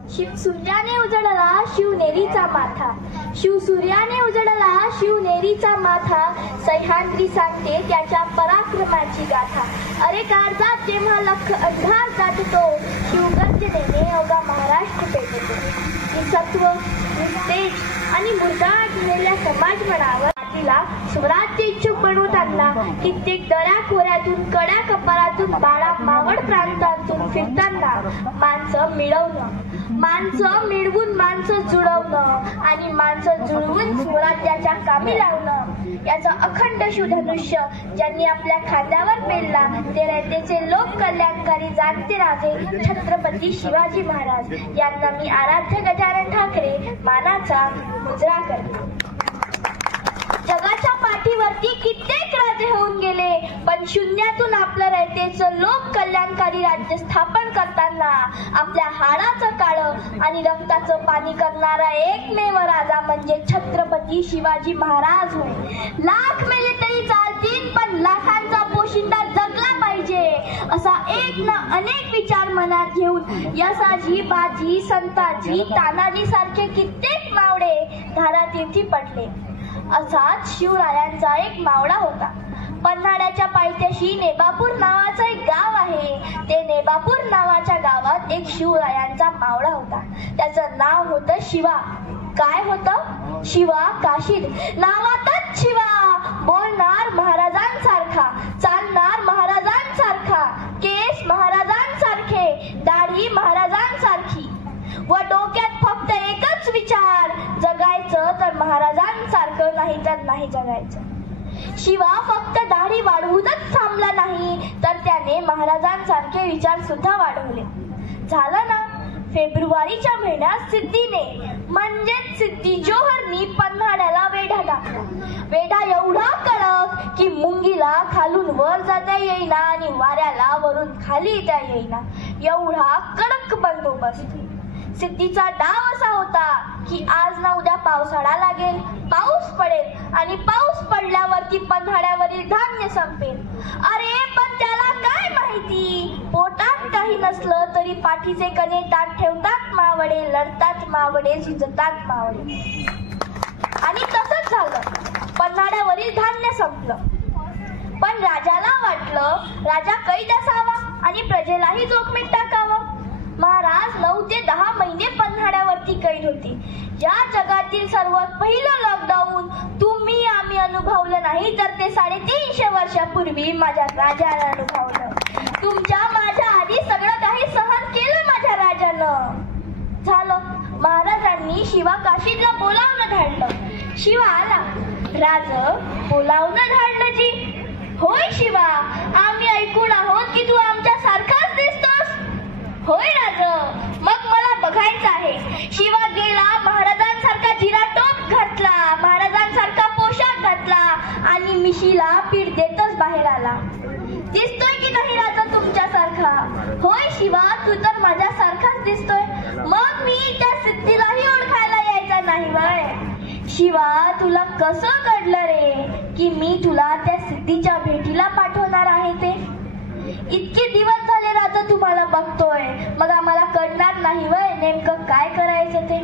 सूर्याने उजळला शिवनेरीचा माथा, सूर्याने उजळला शिवनेरीचा माथा, सह्याद्री सांगते त्याच्या पराक्रमाची गाथा. अरे काळजात जेव्हा लख अंधार दाटतो, शिवगर्जनेने अवघा महाराष्ट्र पेटतो. सत्व, निस्तेज आणि मुरगाळ झालेल्या समाज मनावर तिला स्वराज्य इच्छुक बनवताना कित्येक दऱ्याखोऱ्यातून कड्या कपारातून बाळा मावळ प्रांतातून फिरताना माणसं मिळवून माणसं जुळवणं आणि माणसं जुळवून स्वराज्याच्या कामी लावणं याचं अखंड शिवधनुष्य ज्यांनी आपल्या खांद्यावर पेलला ते रयतेचे लोक कल्याणकारी जाणते राजे छत्रपती शिवाजी महाराज यांना मी आराध्य गजानन ठाकरे मानाचा मुजरा करते. जगाच्या पाठीवरती कित्येक राजे होऊन गेले, पण शून्यातून आपलं रयतेचं लोक कल्याणकारी राज्य स्थापन करताना आपल्या हाडाचं काळं आणि रक्ताचं पाणी करणारा एकमेव राजा म्हणजे छत्रपती शिवाजी महाराज होय. लाख मेले तरी चालतील, पण लाखांचा पोशिंदा जगला पाहिजे असा एक ना अनेक विचार मनात घेऊन यसाजी, बाजी, संताजी, तानाजी सारखे कित्येक मावळे धारातीर्थी पडले. असाच शिवरायांचा एक मावळा होता. पन्हाळ्याच्या पायथ्याशी नेबापूर नावाचं एक गाव आहे. ते नेबापूर नावाच्या गावात एक शिवरायांचा मावळा होता. त्याचं नाव होतं शिवा. काय होतं? शिवा काशीद. नावातच शिवा. बोलणार महाराजांसारखा, चालणार महाराजांसारखा, केस महाराजांसारखे, दाढी महाराजांसारखी व डोक्यात फक्त एकच विचार, जगायचं तर महाराजांसारखं, नाही तर नाही जगायचं. शिवा फक्त दाढी वाढवूनच थांबला नाही, तर त्याने महाराजांसारखे विचार सुद्धा वाढवले. झालं ना? फेब्रुवारीच्या महिन्यात सिद्धीने म्हणजेच सिद्धी जोहरनी पन्हाळ्याला वेढा टाकला. वेढा एवढा कडक की मुंगीला खालून वर जाता येईना आणि वाऱ्याला वरून खाली येता येईना, एवढा कडक बंदोबस्त. सिद्धीचा डाव असा होता की आज ना उद्या पावसाळा लागेल, पाऊस पडेल आणि पाऊस पडल्यावरती पन्हाळ्यावरील धान्य संपेल. अरे पण त्याला काय माहिती, पोटात काही नसलं तरी पाठीचे कणे ताट ठेवतात मावळे, लढतात मावळे, झुंजतात मावळे. आणि तसंच झालं. पन्हाळ्यावरील धान्य संपलं. पण राजाला वाटलं राजा कैद असावा आणि प्रजेलाही जोखमीत टाकावं. महाराज 9 ते 10 महिने पन्हाळ्यावरती कैद होते. या जगातील सर्वात पहिलं लॉकडाऊन तुम्ही आम्ही अनुभवलं नाही, तर ते 350 वर्षापूर्वी माझ्या राजाला अनुभवलं. तुमच्या माझ्या आधी सगळं काही सहन केलं माझ्या राजानं. झालं. महाराजांनी शिवा काशीदला बोलावणं धाडलं. शिवा आला. राज बोलावणं धाडलं जी? होय शिवा, आम्ही ऐकून आहोत की तू आमच्या सारखाच दिसतोस. होय राज, मग मला बघायचं आहे. शिवा गेला, महाराजांसारखा जिरा टोप घातला, महाराजांसारखा पोशाख घातला आणि मिशीला पीठ देतच बाहेर आला. दिसतोय की नाही राजा तुमच्यासारखा? होय शिवा, तू तर माझ्यासारखाच दिसतोय. मग मी त्या सिद्धीलाही ओळखायला यायचा नाही वय? शिवा, तुला कसं कळलं रे की मी तुला त्या सिद्धीच्या भेटीला पाठवणार आहे ते? इतके दिवस झाले राजा तुम्हाला बघतोय, मग आम्हाला कळणार नाही वय नेमकं काय करायचं ते?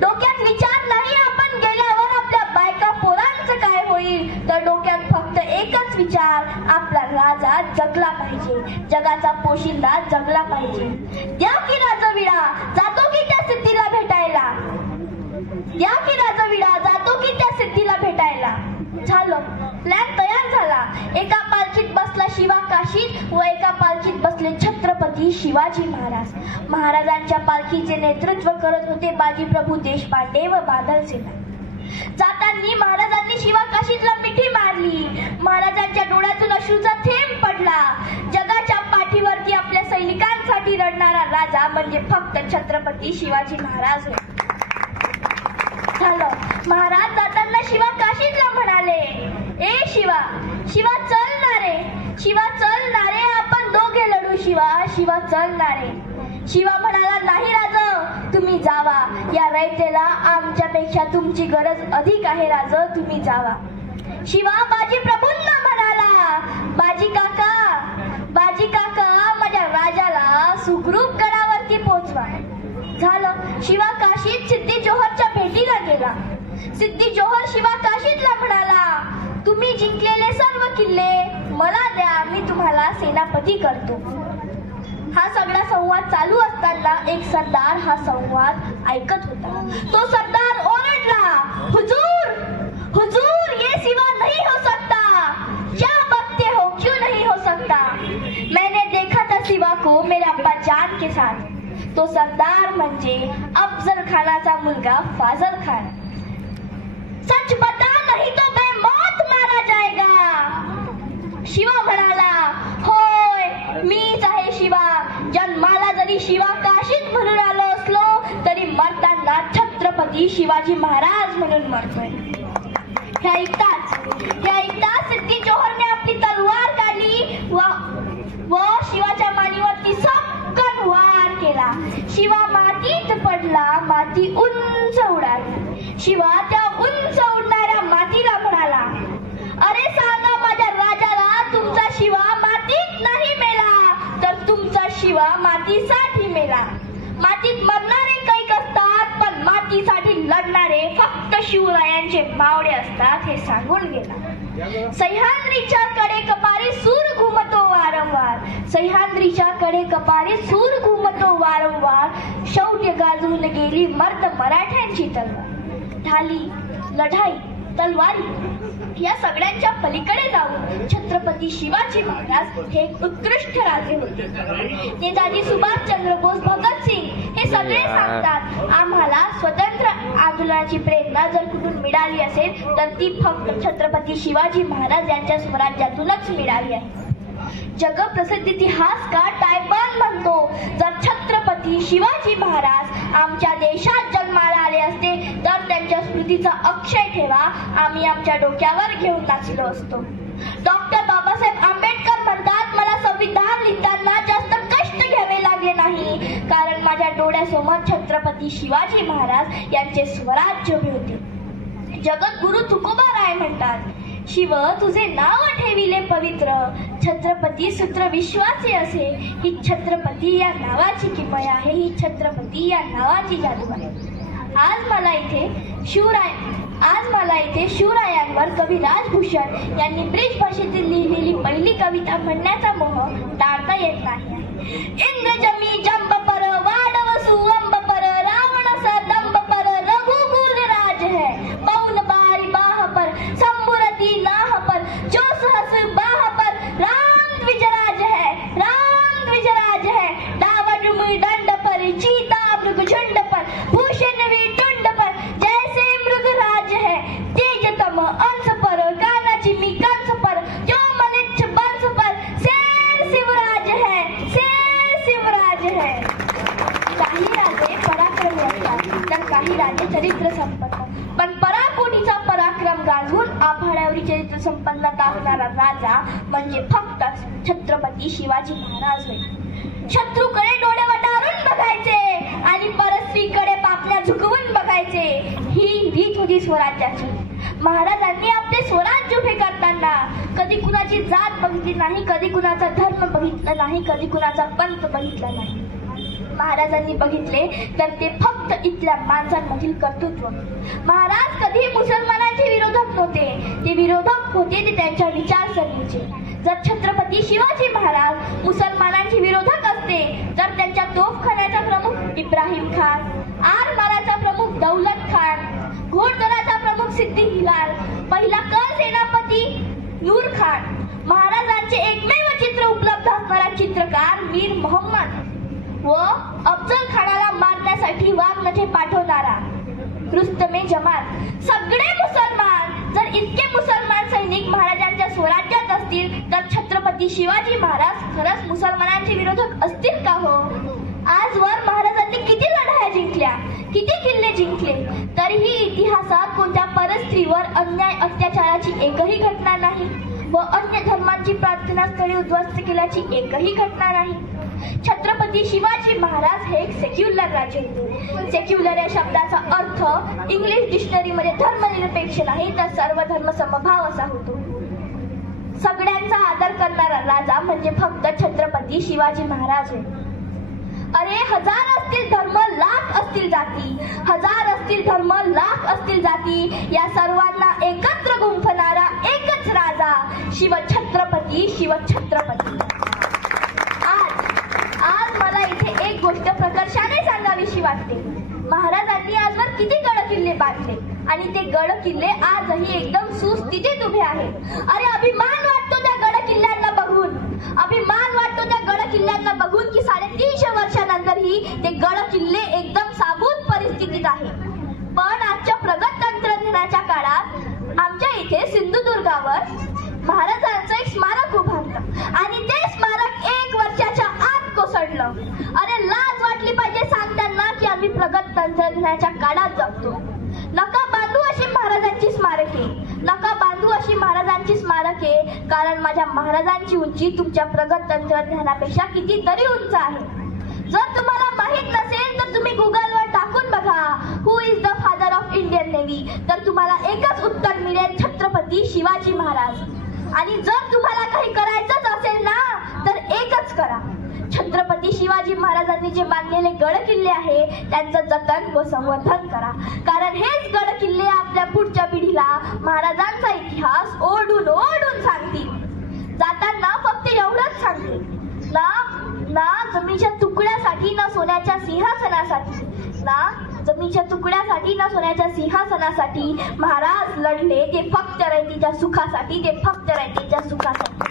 डोक्यात विचार नाही आपण गेल्यावर आपल्या बायका पोरांचं काय होईल, तर डोक्यात फक्त एकच विचार, आपला राजा जगला पाहिजे, जगाचा पोशिंदा जगला पाहिजे. द्या की राजविडा, जातो की त्या सिद्धीला भेटायला. द्या की राजविडा, जातो की त्या सिद्धीला भेटायला. झालं. प्लॅन तयार झाला. एका पालखीत बसला शिवा काशीद व एका पालखीत बसले छत्रपती शिवाजी महाराज. महाराजांच्या पालखीचे नेतृत्व करत होते बाजीप्रभू देशपांडे व बादल सेना. जाताना महाराजांनी शिवा काशीदला मिठी मारली. महाराजांच्या डोळ्यातून अश्रूचा थेंब पडला. जगाच्या पाठीवरती आपल्या सैनिकांसाठी रडणारा राजा म्हणजे फक्त छत्रपती शिवाजी महाराज होते. झालं. महाराज जाताना शिवा काशीदला म्हणाले, ए शिवा, शिवा चल ना रे, शिवा चल ना रे, आपण दोघे लढू शिवा, शिवा चल ना रे. शिवा म्हणाला, नाही राज, तुम्ही जावा, या रयतेला आमच्यापेक्षा तुमची गरज अधिक आहे राज, तुम्ही जावा. शिवा बाजी प्रभूंना म्हणाला, बाजी काका, माझ्या राजाला सुखरूप गडावरती पोहोचवा. झालं. शिवा काशीत सिद्धी जोहरच्या भेटीला गेला. सिद्धी जोहर शिवा काशीतला म्हणाला, तुम्ही जिंकलेले सर्व किल्ले मला द्या, मी तुम्हाला सेनापती करतो. हा सगळा संवाद चालू असताना एक सरदार हा संवाद ऐकत होता. तो सरदार ओरडला, हुजूर हुजूर, ये सिवा नहीं हो सकता. क्या बकते हो, क्यों नहीं हो सकता? मैंने देखा था सिवा को मेरे अब्बा जान के साथ. तो सरदार म्हणजे अफजल खानाचा मुलगा फाजल खान. सच बता नहीं तो बेमौत मारा जाएगा. शिवा म्हणाला, होय, मीच आहे शिवा. जन्माला जरी शिवा काशीत म्हणून आलो असलो तरी मरताना छत्रपती शिवाजी महाराज म्हणून मरतोय. हे ऐकताच सिद्धी जोहरने आपली तलवार काढली व शिवाच्या मानेवरती सपकन वार केला. शिवा मातीत पडला. माती उंच उडाली. शिवा त्या उंच उडणाऱ्या मातीला म्हणाला, अरे सांगा माझ्या राजाला, तुमचा शिवा मातीत नाही मेला तर तुमचा शिवा मातीसाठी मेला. मातीत मरणारे कैक असतात, पण मातीसाठी लढणारे फक्त शिवरायांचे मावळे असतात, हे सांगून गेला. सह्याद्रीच्या कडे कपारी सूर घुमतो वारंवार. सह्याद्रीच्या कडे कपारी सूर घुमतो वारंवार. शौर्य गाजून गेली मर्द मराठ्यांची तलवार. ढाली, लढाई, तलवारी या सगळ्यांच्या पलीकडे जाऊन छत्रपती शिवाजी महाराज हे एक उत्कृष्ट राजे होते. नेताजी सुभाषचंद्र बोस, भगतसिंग हे सगळे सांगतात, आम्हाला स्वतंत्र आंदोलनाची प्रेरणा जर कुठून मिळाली असेल तर ती फक्त छत्रपती शिवाजी महाराज यांच्या स्वराज्यातूनच मिळाली आहे. जगप्रसिद्ध इतिहासकार टायबन म्हणतो, जर छत्रपती शिवाजी महाराज आमच्या देशात जन्माला आले असते तर त्यांच्या स्मृतीचा अक्षय ठेवा आम्ही आमच्या डोक्यावर घेऊन नाचलो असतो. डॉक्टर बाबासाहेब आंबेडकर म्हणतात, मला संविधान लिहिताना जास्त कष्ट घ्यावे लागले नाही, कारण माझ्या डोळ्यासमोर छत्रपती शिवाजी महाराज यांचे स्वराज्य उभे होते. जगद्गुरु तुकोबाराय म्हणतात, शिव तुझे नाव ठेविले पवित्र, छत्रपती सूत्र विश्वासी असे. ही छत्रपती या नावाची किमया आहे, ही छत्रपती या नावाची जादू आहे. आज मला इथे शिवरायांवर कवी राजभूषण यांनी ब्रिज भाषेतील लिहिलेली पहिली कविता म्हणण्याचा मोह टाळता येत नाही. इंद्रजमी जंब पर वाडव सुअंब पर रावण सा दंब पर रघुकुल राज है. पौन बारी बाह पर संबुरती नाह पर जो सहस बाह पर राम द्विजराज है. राम द्विजराज है. डावडुम दंड पर चीता मृग झुंड पर भूषण विटुंड पर जैसे मृगराज है. तेजतम अंश पर कानाची मी कंस पर जो मलिच्छ बंश पर शेर शिवराज है. शेर शिवराज है. काही राजे पराक्रमी असतात तर काही राजे चरित्र संपन्न, पण पराकोटीचा पराक्रम गाजवून आभाळावरी चरित्र संपन्नता असणारा राजा म्हणजे फक्त छत्रपती शिवाजी महाराज होय. शत्रूकडे डोळे वटारून बघायचे आणि परस्त्रीकडे पापण्या झुकवून बघायचे, ही रीत होती स्वराज्याची. महाराजांनी आपले स्वराज्य उभे करताना कधी कुणाची जात बघितली नाही, कधी कुणाचा धर्म बघितला नाही, कधी कुणाचा पंथ बघितला नाही. महाराजांनी बघितले तर ते फक्त इथल्या माणसांमधील कर्तृत्व. महाराज कधी मुसलमानांचे विरोधक नव्हते, ते विरोधक होते ते त्यांच्या विचारसरणीचे. जर छत्रपती शिवाजी महाराज मुसलमानांचे विरोधक असते तर त्यांच्या तोफखान्याचा प्रमुख इब्राहिम खान, आरमाराचा प्रमुख दौलत खान, घोडदळाचा प्रमुख सिद्दी हिलाल, पहिला कर सेनापती नूर खान, महाराजांचे एकमेव चित्र उपलब्ध असणारा चित्रकार मीर मोहम्मद व अफजल खानाला मारण्यासाठी वाघनखे पाठवणारा रुस्तमे जमाल, सगळे मुसलमान. जर इतके मुसलमान सैनिक महाराजांच्या स्वराज्यात असतील तर छत्रपती शिवाजी महाराज खरंच मुसलमानांचे विरोधक असतील का हो? आजवर महाराजांनी किती लढाया जिंकल्या, किती किल्ले जिंकले, तरीही इतिहासात कोणत्या परस्त्रीवर अन्याय अत्याचाराची एकही घटना नाही व अन्य धर्मांची प्रार्थनास्थळे उद्ध्वस्त केल्याची एकही घटना नाही. छत्रपती शिवाजी महाराज हे एक सेक्युलर राजे होते. सेक्युलर या शब्दाचा अर्थ इंग्लिश डिक्शनरीमध्ये धर्मनिरपेक्ष नाही तर सर्व धर्म समभाव असा होतो. सगळ्यांचा आदर करणारा राजा म्हणजे फक्त छत्रपती शिवाजी महाराज होय. अरे हजार असतील धर्म, लाख असतील जाती, हजार असतील धर्म, लाख असतील जाती, या सर्वांना एकत्र गुंफणारा एकच राजा, शिवछत्रपती, शिवछत्रपती. आज मला इथे एक गोष्ट प्रकर्षाने सांगावीशी वाटते. महाराजांनी आजवर किती गड किल्ले बांधले आणि ते गड किल्ले आजही एकदम सुस्थितीत उभे आहेत. अरे अभिमान वाटतो त्या गड किल्ल्यांना बघून, अभिमान वाटतो त्या गड किल्ल्यांना बघून की 350 वर्षानंतरही ते गड किल्ले एकदम साबूत परिस्थितीत आहेत. पण आजच्या प्रगत तंत्रज्ञानाच्या काळात आमच्या इथे सिंधुदुर्गावर महाराजांचं एक स्मारक उभारलं आणि ते स्मारक 1 वर्षाच्या आत कोसळलं. अरे लाज वाटली पाहिजे सांगताना की आम्ही प्रगत तंत्रज्ञानाच्या काळात जगतो. नका बांधू अशी महाराजांची स्मारके, नका बांधू अशी महाराजांची स्मारके, कारण माझ्या महाराजांची उंची तुमच्या प्रगत तंत्रज्ञानापेक्षा कितीतरी उंच आहे. जर तुम्हाला माहित नसेल तर तुम्ही गुगलवर टाकून बघा who is the father of Indian navy, तर तुम्हाला एकच उत्तर मिळेल, छत्रपती शिवाजी महाराज. आणि जर तुम्हाला काही करायचंच असेल ना तर एकच करा, छत्रपती शिवाजी महाराजांनी जे बांधलेले गड किल्ले आहे त्यांचं जतन व संवर्धन करा, कारण हेच गड किल्ले आपल्या पुढच्या पिढीला महाराजांचा इतिहास ओढून ओढून सांगतील. जाताना फक्त एवढंच सांगतील ना जमिनीच्या तुकड्यासाठी, ना सोन्याच्या सिंहासनासाठी, ना जमिनीच्या तुकड्यासाठी, ना सोन्याच्या सिंहासनासाठी महाराज लढले, ते फक्त रयतेच्या सुखासाठी, ते फक्त रयतेच्या सुखासाठी.